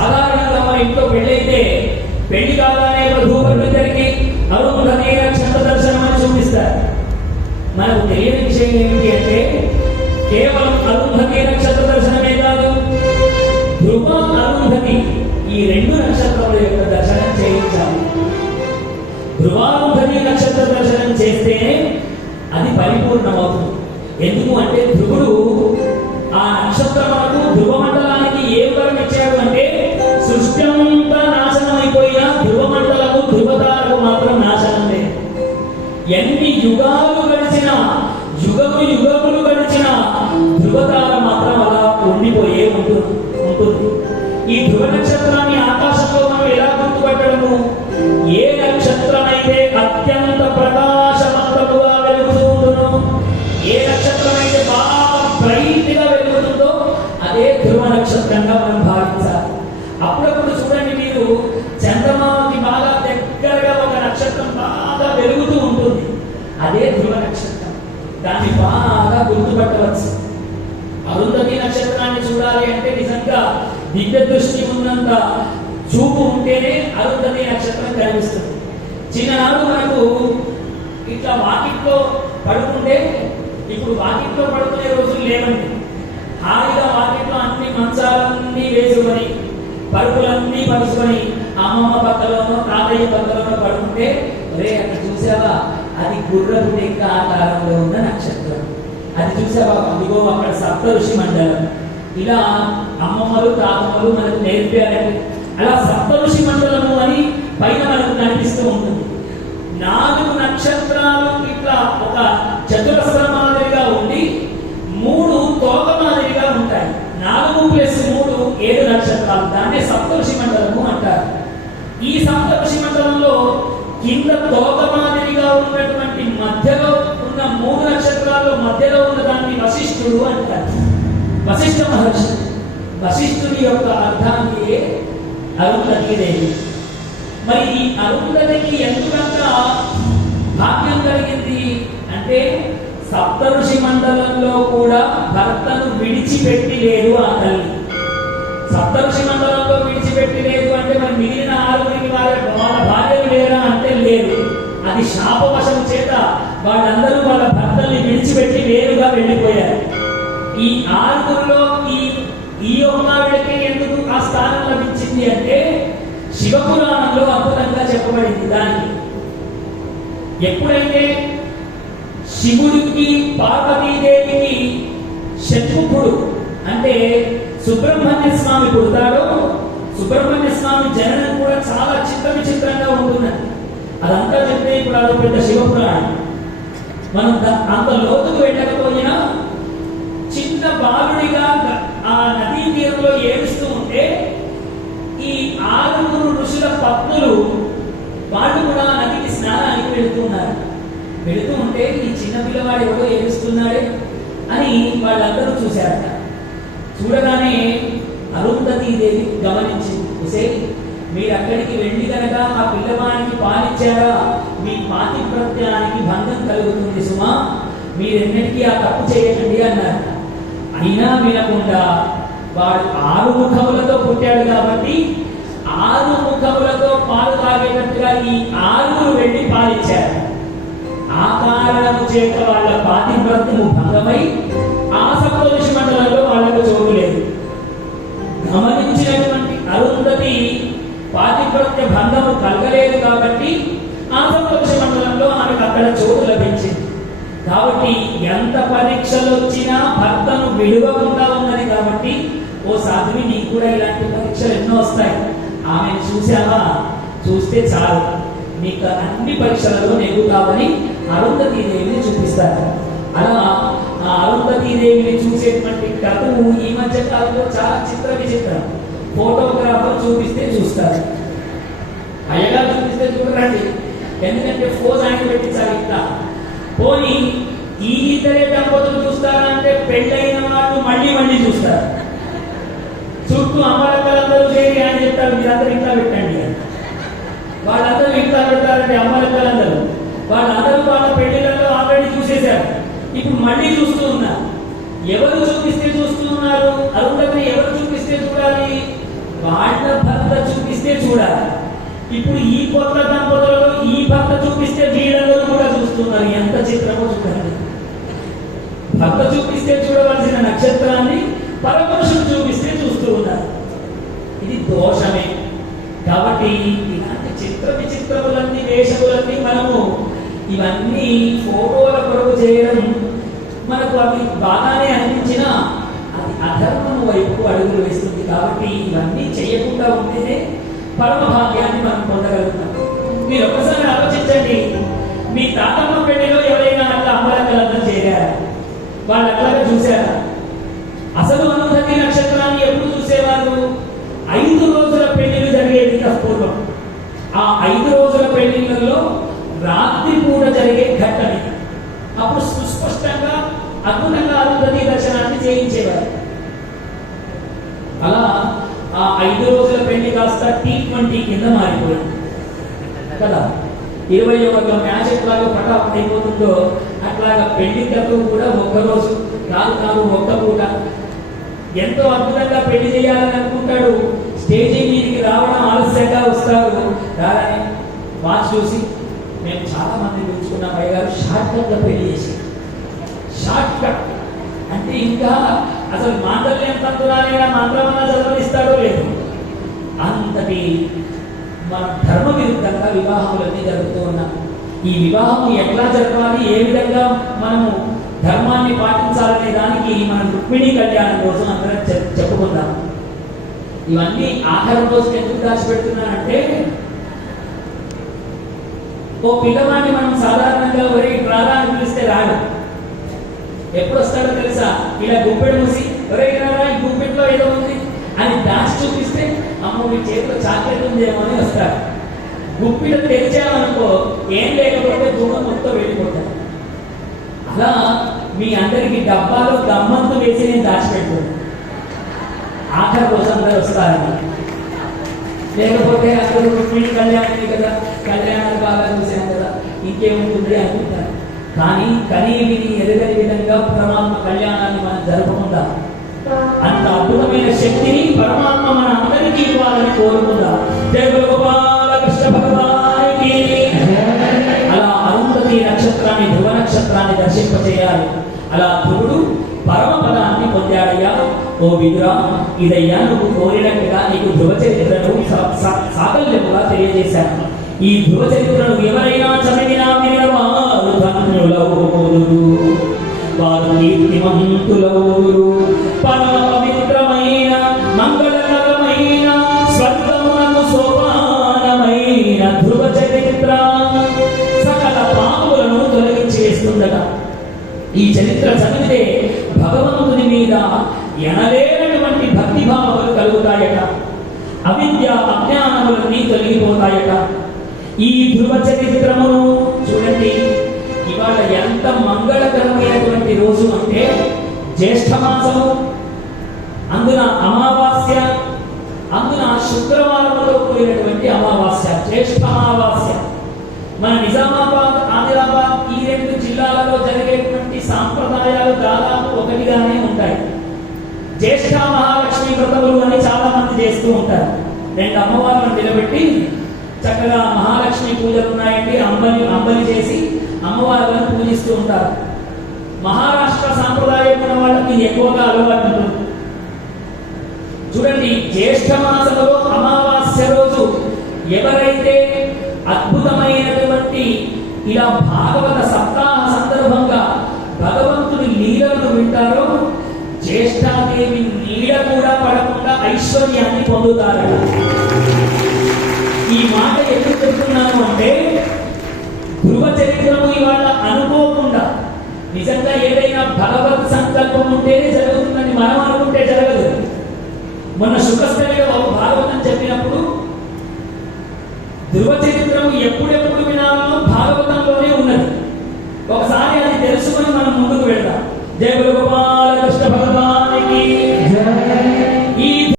సాధారణంగా మన ఇంట్లో పెళ్ళైతే పెళ్లి కాగానే వధూవరులిద్దరికి అరుంధతి నక్షత్ర దర్శనం అని చూపిస్తారు. మనకు తెలియని విషయం ఏమిటి అంటే కేవలం అరుంధతి నక్షత్ర దర్శనమే కాదు, ధ్రువ అరుంధతి ఈ రెండు నక్షత్రముల యొక్క దర్శనం చేయించాలి. ధ్రువారుంధతి నక్షత్ర దర్శనం చేస్తేనే అది పరిపూర్ణమవుతుంది. ఎందుకు అంటే ధ్రువుడు ఆ నక్షత్రములకు ధ్రువ మండలానికి ఏ వరం ఇచ్చాడు అంటే సృష్టి అంతా నాశనం అయిపోయినా ధ్రువ మండలకు ధ్రువతారకు మాత్రం నాశనం లేదు. ఎన్ని యుగాలు గడిచినా యుగములు గడిచినా ధ్రువతార మాత్రం అలా ఉండిపోయే ఉంటుంది. ఈ ధ్రువ నక్షత్రాన్ని ఆకాశంలో మనం ఎలా గుర్తుపట్టడము? ఏ నక్షత్రం అయితే అత్యంత ప్రకాశవంతముగా వెలుగుతూ ఉంటుందో, ఏ నక్షత్రం అయితే బాగా బ్రైట్ గా వెలుగుతుందో అదే ధ్రువ నక్షత్రంగా మనం భావించాలి. అప్పుడప్పుడు చూడండి, మీరు చంద్రమామకి బాగా దగ్గరగా ఒక నక్షత్రం బాగా వెలుగుతూ ఉంటుంది, అదే ధ్రువ నక్షత్రం. దాన్ని బాగా గుర్తుపట్టవచ్చు. అరుంధతి నక్షత్రాన్ని చూడాలి అంటే నిజంగా దివ్య దృష్టి ఉన్నంత చూపు ఉంటేనే అరుంధతి నక్షత్రం కనిపిస్తుంది. చిన్ననాడు మనకు ఇట్లా వాకిట్లో పడుకుంటే, ఇప్పుడు వాకిట్లో పడుకునే రోజులు లేవండి. హాయిగా వాకిట్లో అన్ని మంచాలన్నీ వేసుకొని పరుపులన్నీ పరుచుకొని అమ్మమ్మ పక్కలోనో తాతయ్య పక్కలోనో పడుకుంటే, రే అక్కడ చూసావా అది గుర్రపు డెక్క ఆకారంలో ఉన్న నక్షత్రం, అది చూసావా అదిగో అక్కడ సప్త ఋషి మండలం. ఇలా అమ్మమ్మలు తాతమ్మలు మనకు నేర్పారండి. అలా సప్త ఋషి మండలము అని పైన మనకు కనిపిస్తూ ఉంటుంది. 4 నక్షత్రాలు ఇట్లా ఒక చతురస్ర మాదిరిగా ఉండి 3 తోక మాదిరిగా ఉంటాయి. 4 + 3 7 నక్షత్రాలు, దాన్నే సప్త ఋషి మండలము అంటారు. ఈ సప్త ఋషి మండలంలో కింద తోక మాదిరిగా ఉన్నటువంటి మధ్యలో ఉన్న 3 నక్షత్రాల్లో మధ్యలో ఉన్న దాన్ని వశిష్ఠుడు అంటారు. వశిష్ఠ మహర్షి, వశిష్ఠుడి యొక్క అర్థానికి అరుంధతి దేవి. మరి ఈ అరుంధతికి ఎందుకంత భాగ్యం కలిగింది అంటే సప్త ఋషి మండలంలో కూడా భర్తను విడిచిపెట్టి లేదు ఆ తల్లి. సప్త ఋషి మండలంలో విడిచిపెట్టి లేదు అంటే మరి మిగిలిన 6 వాళ్ళ భార్యలు లేరా అంటే లేదు. అది శాపవశం చేత వాళ్ళందరూ వాళ్ళ భర్తల్ని విడిచిపెట్టి వేరుగా వెళ్ళిపోయారు. ఈ 6లో ఈ ఒక్కడికి ఎందుకు ఆ స్థానం లభించింది అంటే శివపురాణంలో అద్భుతంగా చెప్పబడింది. దానికి ఎప్పుడైతే శివుడికి పార్వతీదేవికి శత్రుఘ్నుడు అంటే సుబ్రహ్మణ్య స్వామి పుడతాడో, సుబ్రహ్మణ్య స్వామి జననం కూడా చాలా విచిత్రంగా ఉంటున్నది. అదంతా చెప్తే ఇప్పుడు అది పెద్ద శివపురాణం. మనం అంత లోతుకు వెళ్ళకపోయినా చిన్న బాలుడిగా ఆ నదీ తీరంలో ఏడుస్తూ ఉంటే ఈ 6 ఋషుల పత్నులు వాళ్ళు కూడా నదికి స్నానానికి వెళుతున్నారు. వెళుతూ ఉంటే ఈ చిన్న పిల్లవాడు ఎవడో ఏడుస్తున్నాడే అని వాళ్ళందరూ చూశారట. చూడగానే అరుంధతీదేవి గమనించింది, ఉసే మీరు అక్కడికి వెళ్ళి కనుక ఆ పిల్లవానికి పాలిచ్చారా మీ పాతివ్రత్యానికి భంగం కలుగుతుంది సుమా, మీరెన్నటికీ ఆ తప్పు చేయకండి అన్నారు. అయినా వినకుండా వాడు 6 ముఖములతో పుట్టాడు కాబట్టి 6 ముఖములతో పాలు తాగేటట్టుగా ఈ 6 వెళ్ళి పాలిచ్చారు. ఆ కారణము చేత వాళ్ళ పాతివ్రత్యము భంగమై ఆ సప్త ఋషి మండలంలో వాళ్ళకు చోటు లేదు. గమనించినటువంటి అరుంధతి పాతివ్రత్య భంగము కలగలేదు కాబట్టి ఆ సప్త ఋషి మండలంలో ఆమెకు అక్కడ చోటు లభించింది. కాబట్టి ఎంత పరీక్షలు వచ్చినా భర్తను విడువకుండా ఉన్నది కాబట్టి ఓ సాధ్వి నీకు కూడా ఇలాంటి పరీక్షలు ఎన్నో వస్తాయి. ఆమెను చూసావా, చూస్తే చాలు నీకు అన్ని పరీక్షలలో నెగ్గుతావని అరుంధతీదేవిని చూపిస్తారు. అలా ఆ అరుంధతీదేవిని చూసేటువంటి కథను ఈ మధ్య కాలంలో చాలా విచిత్రం. ఫోటోగ్రాఫర్ చూపిస్తే చూస్తారు, అయ్యగా చూపిస్తే చూడరండి. ఎందుకంటే ఫోజ్ ఆయన పెట్టించాలి. ఇట్లా పోనీ ఈ ఇద్దరే దంపతులు చూస్తారా అంటే పెళ్ళైన వాళ్ళు మళ్ళీ చూస్తారు. చుట్టూ అమ్మలక్కలందరూ చేరి ఆయన చెప్తారు మీరందరూ ఇట్లా పెట్టండి అని. వాళ్ళందరూ ఇట్లా పెడతారంటే అమ్మలక్కలందరూ వాళ్ళందరూ వాళ్ళ పెళ్లిళ్ళలో ఆల్రెడీ చూసేశారు, ఇప్పుడు మళ్ళీ చూస్తూ ఉన్నారు. ఎవరు చూపిస్తే చూస్తూ ఉన్నారు? అరుంధతిని ఎవరు చూపిస్తే చూడాలి? వాళ్ళ భర్త చూపిస్తే చూడాలి. ఇప్పుడు ఈ కొత్త దంపతులలో ఈ భర్త చూపిస్తే వీళ్ళందరూ కూడా చూస్తున్నారు. ఎంత చిత్రమో చూడండి. భర్త చూపిస్తే చూడవలసిన నక్షత్రాన్ని పరమపురుషుడు చూపిస్తే చూస్తూ ఉన్నారు. ఇది దోషమే. కాబట్టి ఇలాంటి చిత్ర విచిత్రములన్నీ వేషములన్నీ మనము ఇవన్నీ ఫోటోల కొరకు చేయడం మనకు అవి బాగానే అనిపించినా అది అధర్మం వైపు అడుగులు వేస్తుంది. కాబట్టి ఇవన్నీ చేయకుండా ఉంటేనే పరమ భాగ్యాన్ని మనం పొందగలుగుతాం. మీరు ఒక్కసారి ఆలోచించండి. మీ తాతమ్మ పెళ్లిలో ఎవరైనా అట్లా అమ్మలక్కలందరూ చేరారా? వాళ్ళు అట్లాగా చూశారా? అసలు అనుమతి నక్షత్రాన్ని ఎప్పుడు చూసేవారు? 5 రోజుల పెళ్లిలు జరిగేది పూర్వం. ఆ 5 రోజుల పెళ్లిళ్ళలో రాత్రి పూట జరిగే ఘట్టం ఇది. అప్పుడు సుస్పష్టంగా అద్భుతంగా అనుమతి దర్శనాన్ని చేయించేవారు. అలా ఆ 5 రోజుల పెళ్లి కాస్త T20 కింద మారిపోయింది కదా. 21 మ్యాచ్ ఎట్లాగో పటాపట్ అయిపోతుందో అట్లాగా పెళ్లికప్పుడు కూడా ఒక్కరోజు కాదు ఒక్క పూట ఎంతో అద్భుతంగా పెళ్లి చేయాలని అనుకుంటాడు. స్టేజీ మీదకి రావడం ఆలస్యంగా వస్తారు. రాగానే వాచ్ చూసి మేము చాలా మంది పిలుచుకున్నాం అయ్యగారు షార్ట్ కట్ లో పెళ్లి చేసి. షార్ట్ కట్ అంటే ఇంకా అసలు మాంగళ్యం తంతురాలైనా మంత్రమన్నా చదవనిస్తాడో లేదు. అంతటి మన ధర్మ విరుద్ధంగా వివాహములన్నీ జరుగుతూ ఉన్నాం. ఈ వివాహం ఎట్లా జరగాలి, ఏ విధంగా మనము ధర్మాన్ని పాటించాలనే దానికి మనం రుక్మిణీ కళ్యాణం కోసం అందరం చెప్పుకుందాం. ఇవన్నీ ఆఖరి రోజుకి ఎందుకు దాచిపెడుతున్నానంటే, ఓ పిల్లవాడిని మనం సాధారణంగా ఒరే రారా అని పిలిస్తే రాడు. ఎప్పుడు వస్తాడో తెలుసా? ఇలా గుప్పెడు మూసి ఒరే రారా ఈ గుప్పెట్లో ఏదో ఉంది అని దాచి చూపిస్తే అమ్మ మీ చేతిలో చాక్లెట్ ఉందేమో అని వస్తాడు. గుప్పిలో తెరిచామనుకో ఏం లేకపోతే దూరం మొత్తం వెళ్ళిపోతాడు. అలా మీ అందరికి డబ్బాలో గమ్మత్తు వేసి నేను దాచిపెట్టుకున్నాను. ఆఖరి రోజు అందరూ వస్తారని. లేకపోతే అసలు రుక్మిణి కళ్యాణి కదా, కళ్యాణాలు బాగా చూసాం కదా, ఇంకేముంటుంది అనుకుంటాను. కానీ విని ఎరగని విధంగా పరమాత్మ కళ్యాణాన్ని మనం జరుపుకుందాం. అంత అద్భుతమైన శక్తిని పరమాత్మ మన అందరికీ ఇవ్వాలని కోరుకుందాం. జయ గోపాల కృష్ణ భగవానికి. అలా అరుంధతి నక్షత్రాన్ని, ధ్రువ నక్షత్రాన్ని దర్శింపచేయాలి. అలా ధ్రువుడు పరమ పదాన్ని పొందాడయ్యా. ఓ విదురా, ఇదయ్యా నువ్వు కోరినట్టుగా నీకు ధ్రువ చరిత్రను సాకల్యముగా తెలియజేశాను. ఈ ధ్రువ చరిత్రను ఎవరైనా చదివినా వినవారు ధన్యులవుదురు, వారు కీర్తిమంతులవుదురు. పరమ పవిత్రమైన మంగళకరమైన స్వర్గమునకు సోపానమైన ధ్రువ చరిత్ర సకల పాపములను తొలగించేస్తుందట. ఈ చరిత్ర చదివితే భగవంతుని మీద ఎనలేనటువంటి భక్తిభావములు కలుగుతాయట. అవిద్య అజ్ఞానములన్నీ తొలగిపోతాయట. ఈ ధ్రువ చరిత్రమును చూడండి. ఇవాళ ఎంత మంగళకరమైనటువంటి రోజు అంటే జ్యేష్ఠ మాసము, అందున అమావాస్య, అందున శుక్రవారంతో కూడినటువంటి అమావాస్య, జ్యేష్ఠ అమావాస్య. మన నిజామాబాద్, ఆదిలాబాద్ ఈ 2 జిల్లాలలో జరిగేటువంటి సాంప్రదాయాలు దాదాపు ఒకటిగానే ఉంటాయి. జ్యేష్ఠ మహాలక్ష్మి వ్రతములు అని చాలా మంది చేస్తూ ఉంటారు. 2 అమ్మవార్లను నిలబెట్టి చక్కగా మహాలక్ష్మి పూజలు ఉన్నాయండి, అంబలి చేసి అమ్మవార్లను పూజిస్తూ ఉంటారు. మహారాష్ట్ర సాంప్రదాయం ఉన్న వాళ్ళకి ఎక్కువగా అలవాటు ఉంటుంది. చూడండి, జ్యేష్ఠ మాసంలో అమావాస్య రోజు ఎవరైతే అద్భుతమైనటువంటి ఇలా భాగవత సప్తాహ సందర్భంగా భగవంతుడి లీలలను వింటారో జ్యేష్ఠాదేవి నీడ కూడా పడకుండా ఐశ్వర్యాన్ని పొందుతారట. ఈ మాట ఎందుకు చెప్తున్నాను అంటే, ధ్రువ చరిత్రము ఇవాళ అనుకోకుండా నిజంగా ఏదైనా భగవత్ సంకల్పం ఉంటేనే జరుగుతుందని మనం అనుకుంటే జరగదు. మొన్న శుకస్థలిలో భాగవతం చెప్పినప్పుడు ధ్రువ చరిత్రము ఎప్పుడెప్పుడు వినాలో భాగవతంలోనే ఉన్నది. ఒకసారి అది తెలుసుకొని మనం ముందుకు వెళ్దాం. జయ గోపాల కృష్ణ భగవానికి.